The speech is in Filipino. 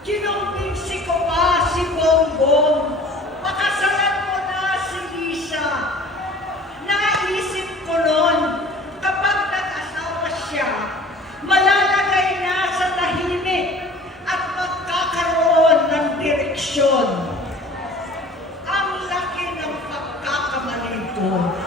Kinumbinsi ko pa si Bongbong. Pakasalan mo na si Lisa. Naisip ko noon, kapag nag-asawa siya, malalagay na sa tahimik at magkakaroon ng direksyon. Ang laki ng pagkakamali ko.